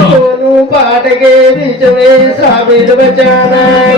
ਸੋਨੂੰ ਪਾਟ ਕੇ ਵਿੱਚ ਵੇ ਸਾਬਿਤ ਬਚਾਣਾ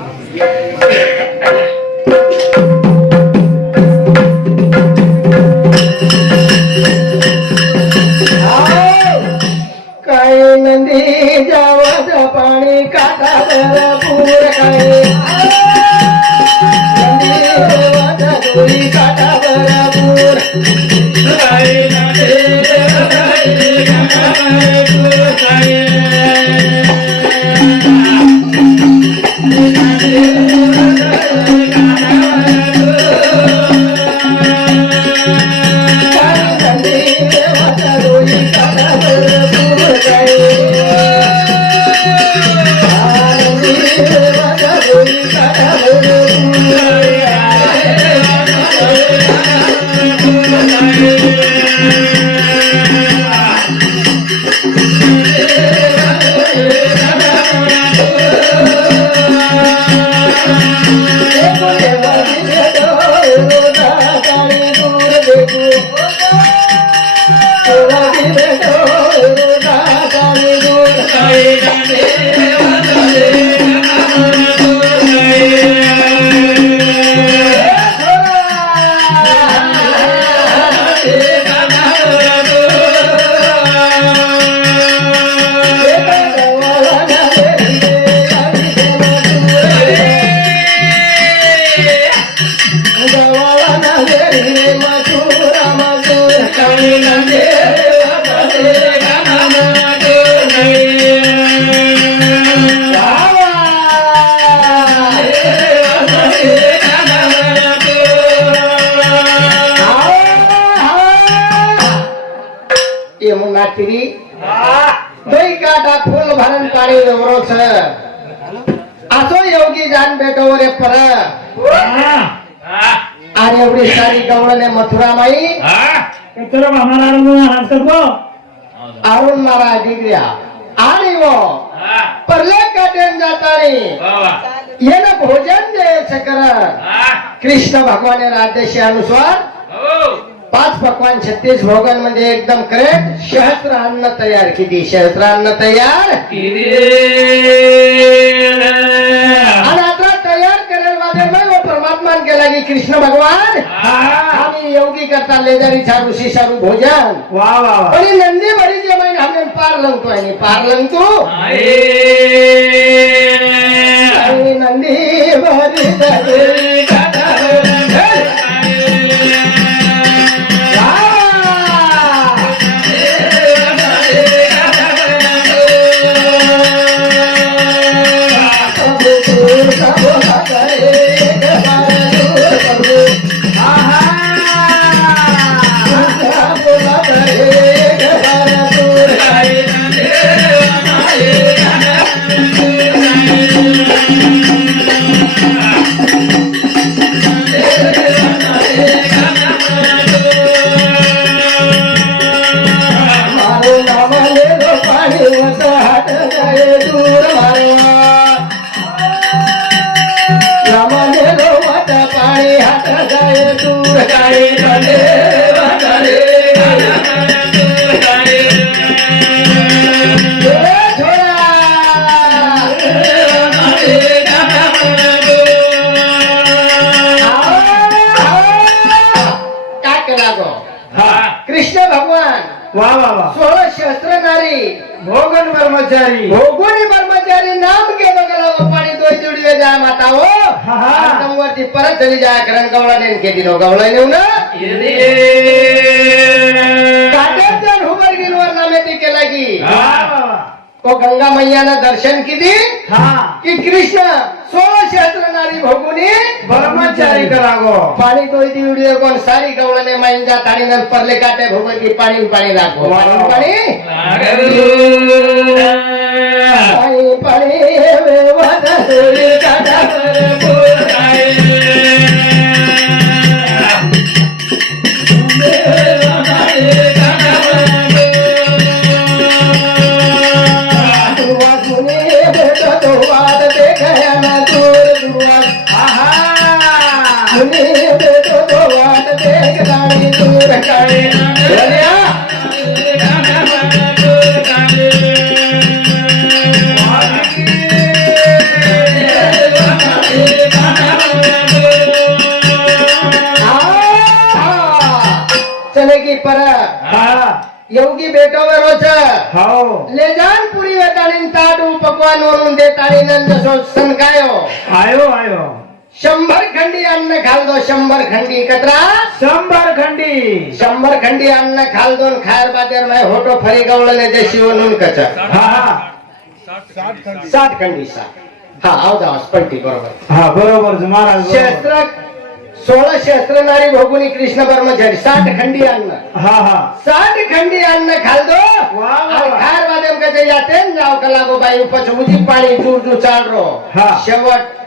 काय यमुना तिरी दही काटा फुल भरण पाणी दवरो छ असो योगी जान बेटो रे पर. आणि एवढी सारी गवळने मथुरा माई. अरुण महाराज डिग्रिया आणि वो. परले काटेन जातानी. येन भोजन द्यायचं कर कृष्ण भगवान आदेश अनुसार पाच पकवान छत्तीस भोगनमध्ये एकदम करेक्ट सहस्त्र अन्न तयार किती? सहस्त्र अन्न तयार? आणि आता तयार करेल वादे मग वो परमात्मा केला की कृष्ण भगवान. आम्ही योगी करता लेजारी छारू शिशारू भोजन. वा आणि नंदी बरी जे महिने हमने पार लंगतो आहे पार लंगतो. आणि नंदी बरी वा वा वा. शस्त्र नारी भोगन कर्मचारी भोगोनी ब्रह्मचारी नाम के बगला वो पाणी दोय जोडीवे जा माता हो. हा, हा. वरती परत चली जा कारण गवळा नेन के दिनो गवळा नेऊ ना काट्यात जर हुबर गिरवर नामे ती केला की. वा वा वा तो गंगा मैयानं दर्शन किती? हा. की कृष्ण सोळा शस्त्र नारी भोगुनी ब्रह्मचारी करागो पाणी तो इथे व्हिडिओ कोण सारी गवळने माईंजा ताणी नर परले काटे भोगती पाणी पाणी दाखव. वा. पाणी? पाणी पाणी वे पर हा योगी बेटोवर रोच हो ले जान पुरी वेताळीन ताटू पकवान वरून देताळी नंद सनकायो आयो आयो शंभर खंडी अन्न खाल दो शंभर खंडी कतरा शंभर खंडी शंभर खंडी अन्न खाल दोन खायर बाजार नाही होटो फरी गवळने जे शिवणून कच हा हा साठ खंडी साठ हा आव जाव पलटी बरोबर हा बरोबर महाराज बरोबर. शस्त्र सोळा शस्त्र नारी भोगुनी कृष्ण ब्रह्मचारी साठ खंडी अन्न. हा हा. साठ खंडी अन्न खाल दो वा, वा. आणि खायर बाजार कसे जाते? न जाव का लागो बाई उपच उजी पाणी जू जू चाल रो हा. शेवट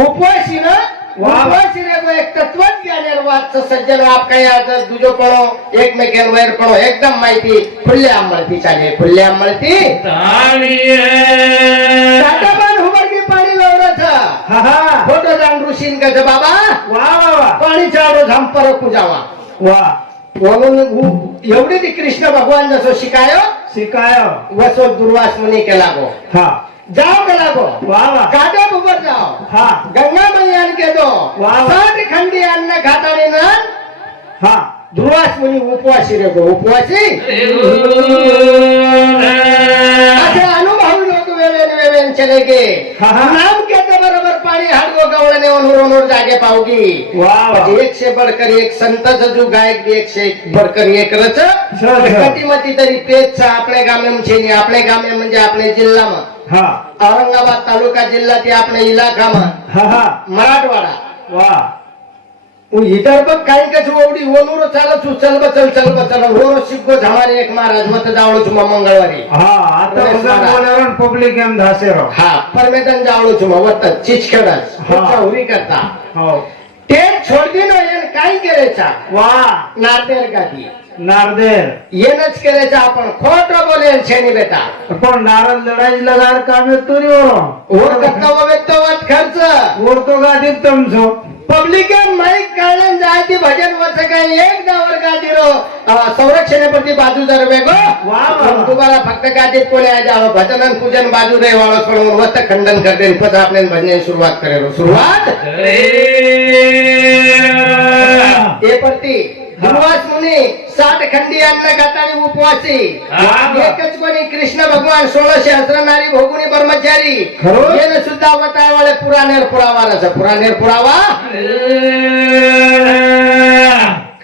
उपवासी ना. उपवासी रे एक तत्वज्ञान वाच सज्जन आप काही आता दुजो कोणो एकमेकेन वैर कोणो एकदम माहिती खुल्ल्या अंमळती चाले टाटा पण हुबडगी पाणी लावण्याच हा हा फोटो जाण ऋषीन कच बाबा. वा वा वा. पाणी चाडो झांपर कुजावा वा. म्हणून एवढी ती कृष्ण भगवान जसो शिकायो शिकाय. वसो दुर्वास मुनी के लागो. हा. जाओ के लागो. वा वा. काटे ऊपर जाओ. हा. गंगा मैयान के दो वा. साठ खंडी अन्न खातानी ना हा. दुर्वास मुनी उपवासी रे गो उपवासी. असे अनुभवी लोक वेवेन वेवेन चले गे. हा, हा. नाम ओनूर जागे पावगी. म्हणजे एक से बढ़कर एक संतच जो गायक बी एक से बढ़कर एक रच. कटीमती तरी तेच आपल्या गामे छेनी आपल्या गामे म्हणजे आपल्या जिल्हाમાં हा. औरंगाबाद तालुका जिल्हा ते आपल्या इलाकाમાં हा हा. मराठवाडा. वा. इतर काही कशी ओवडी ओनूर चाल चू चल बचल चल वो ओरो शिको झावाने एक महाराज मत जावळो चुमा मंगळवारी हा आता बोलावरून पब्लिक एम धासे हा परमेदन जावळो चुमा वत चिचखेडस चौरी करता। हो। तेल छोड दिन येन काय करायचा वा नारदेल गादी नारदेल। येनच करायचा आपण बोले बोलेल शेणी बेटा। पण नारद लडाई लगार काम येतो रे ओर करता वत खर्च? ओर तो गादी तमझो तुमचो पब्लिक माईक काढून जायची भजन काय एक दावर गादी रो संरक्षणाप्रती बाजू जर वेगो. तुम्हाला फक्त गादीत कोणी आहे? जावं. भजन आणि पूजन बाजू रे वाळस पडून वस्त खंडन करते. पद आपल्या भजन सुरुवात करेल. सुरुवात? हे परती दुर्वास मुनी साठ खंडी अन्न खातानी उपवासी. एकच कोणी कृष्ण भगवान सोळा सहस्र नारी भोगुनी ब्रह्मचारी? येन सुद्धा बताय वाले पुराणेर पुरावा रस पुराणेर पुरावा?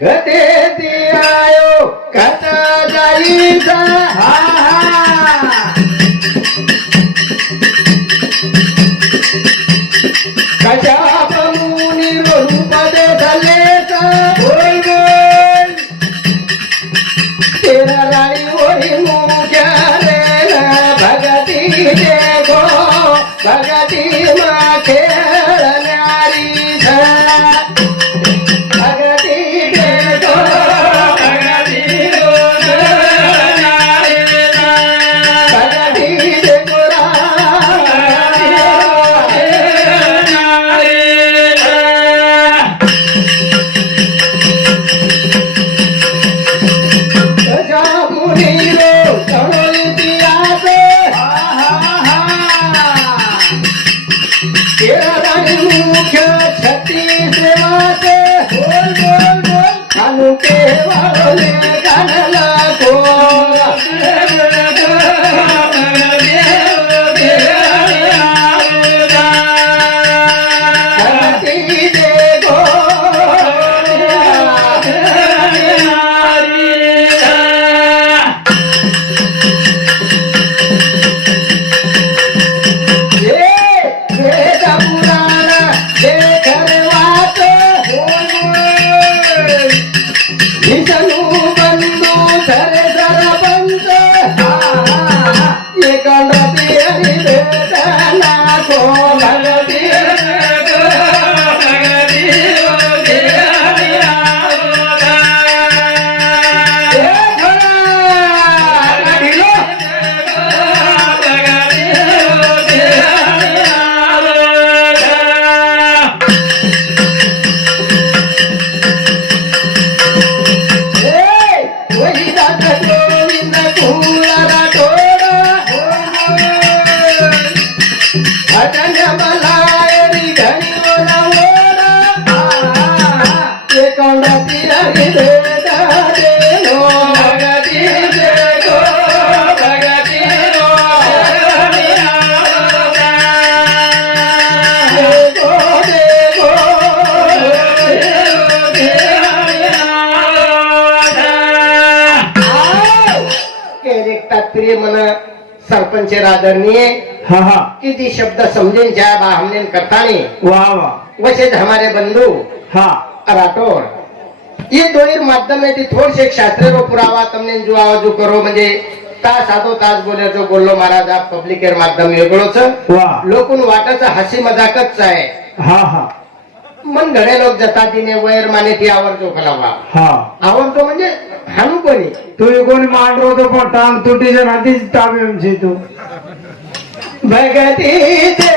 कथे ती आयो कथा जाईचा हा हा. कशा सरपंच आदरणीय हाँ हाँ. किसी शब्द समझे जाए बा हमने करता नहीं वाह वाह वैसे हमारे बंधु हाँ. राठौर ये दोन्ही माध्यमांनी थोडसे शास्त्रीय पुरावा તમને જો આવાજો કરો म्हणजे ता साधो तास बोले जो बोललो महाराज आप पब्लिक एअर माध्यम लोकून वाटाचं हसी मजाकच आहे. हा हा. मन घडे जता तिने वैर माने ती आवडतो खलावा. हा. आवडतो म्हणजे हनुपणी तुम्ही कोणी मांडव होतो पण टांग तुटीच्या नातीच ताबे आमची तू भगती ते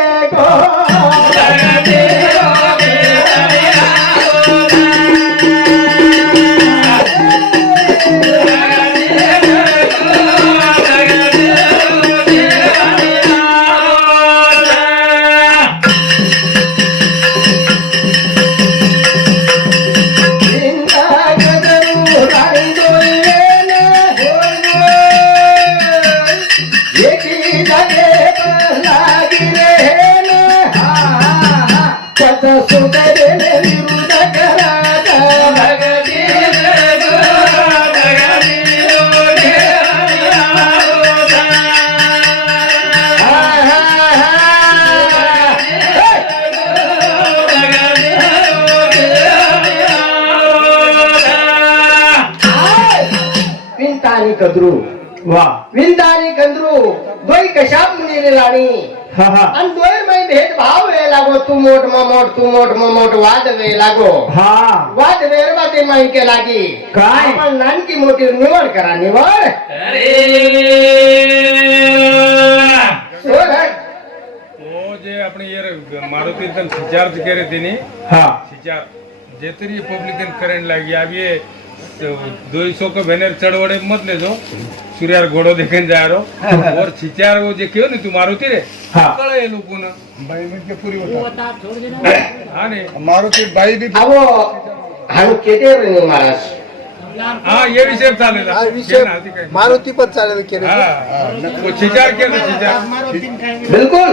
ಕಂದ್ರು ವಾ ವಿಂದಾರಿ ಕಂದ್ರು ದೊಯ್ ಕಶಾಪ್ ಮುನಿಲಿ ಲಾಣಿ અને દોય મય ભેદ ભાવ વે લાગો. તું મોટમાં મોટ તું મોટમાં મોટ વાદ વે લાગો. હા. વાદ વેરવા તે મય કે લાગી. કાય પણ નાનકી મોટી નિવડ કરા નિવડ અરે. સોરટ તો જે આપણે યાર મારુતિ તન સિજાર જ કરે તેની હા. સિજાર. જેતરી પબ્લિકન કરેન લાગી આવીએ. દોઈસો કે બેનર ચડવડે મત લેજો સૂર્યાર ઘોડો દેખીને જારો ઓર સિચાર वो જે કયો ને તું મારુતિ રે હા કળે એ લોકોને હા ને મારુતિ ભાઈ બી अहो हाणू केटे रे महाराज હા એ વિષય ચાલેલા આ વિષય કેના હતી કાંઈ? મારુતિ પર ચાલે કે હા वो સિચાર કે ને સિચાર बिलकुल નવીન મતમાં હા એ સાંભળે પૂરતી કે હા ને. જે કળા જે બેઠે છે હા. જે ઉત્તર પશ્ચિમ કળેની જે ઘર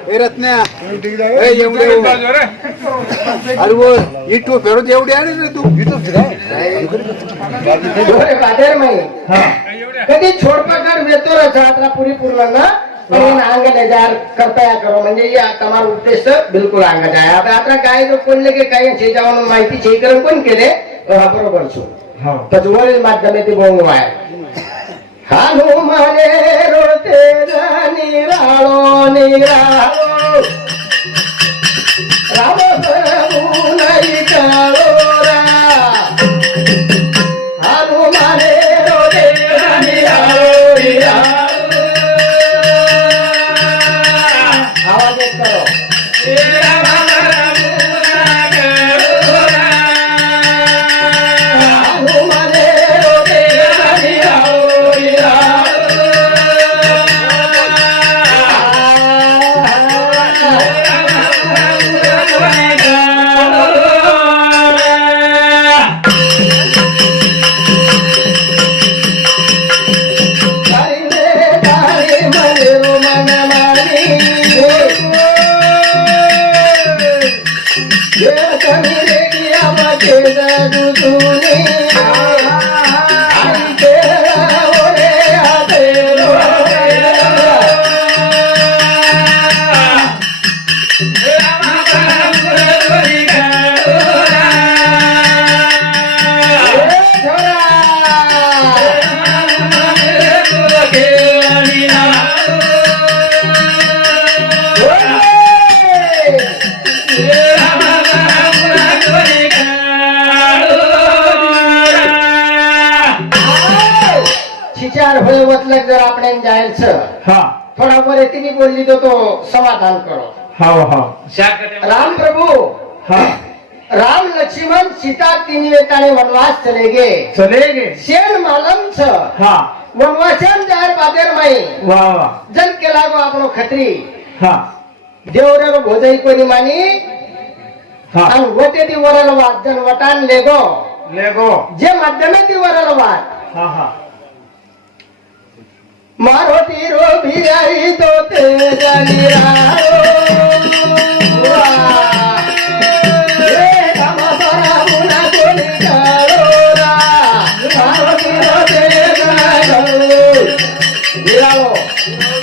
अ, એ રત્ના નવીન એ એવડે બાજુ રે અરે વો ઈટો ફેરો જે એવડે આને રે તું ઈટો डोळे बाहेर नाही હા એવડે कधी छोडपकड वेतो रात्रा पुरी पूर्ण ना पण એના આંગણે જાર કરતા કરો म्हणजे या તમારો ઉદ્દેશ બિલકુલ આંગ જાય आता आता काय जो कोणले के काही છે જવાનું માહિતી છે કરણ कोण केले हा बरोबर છું હા પછી માધ્યમે થી બોલવું आहे હનુમાને રોતે નિરાળો નિરાળો રામ શિચાર હોય મતલબ જર આપણે જાહેર છે હા થોડા वर એતીની બોલી દો તો સમાધાન કરો હા હા राम प्रभु હા राम लक्ष्मण सीता तीन वेताने वनवास चले गे ચલે ગે शेण मालम छ હા વનવાસેન જાહેર બાદેર માઈ વાહ વાહ. જન કે લાગો આપણો ખત્રી. હા. દેવરેરો ભોજાઈ કોની માની? હા. આ વટે દી વરલ વાત જન વટાન લેગો. લેગો. જે માધ્યમે દી વરલ વાત. હા હા. મારો તીરો ભીરાઈ તો તે જલી રાઓ भिरायो ए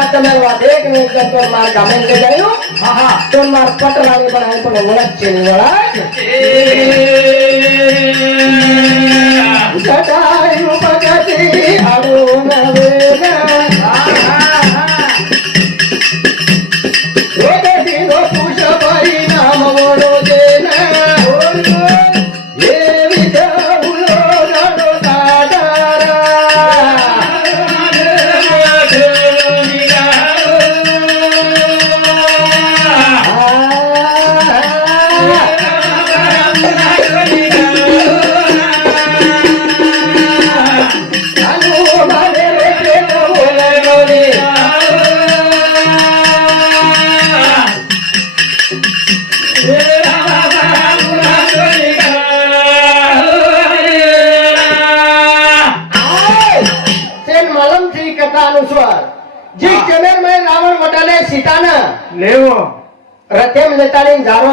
शास्त्र माध्यम वाद एक न एक दम तो मार गामेन ले जायो हा हा तो मार पटराणी बनाए पण ओळख चेनी ओळख जटायु भगती सेन मलम थी कथा अनुसार जी चमेर में रावण वटाने सीतानं लेगो रथेम लेतानी जारो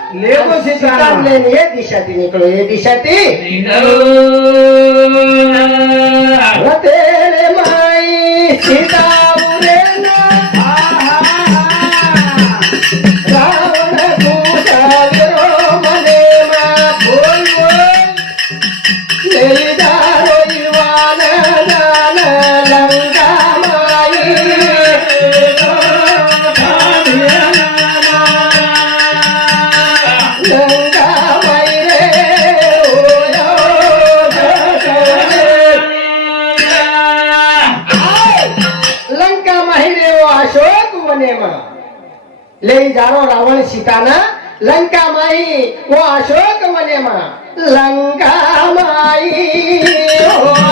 లేదు సీతాం లేని ఏ దిశతి నీకు ఏ దిశతి తేరే మాయి సీతావు రేనా લઈ જારો રાવણ સીતાના લંકા માહી ઓ અશોક વનેમાં લંકા માહી લઈ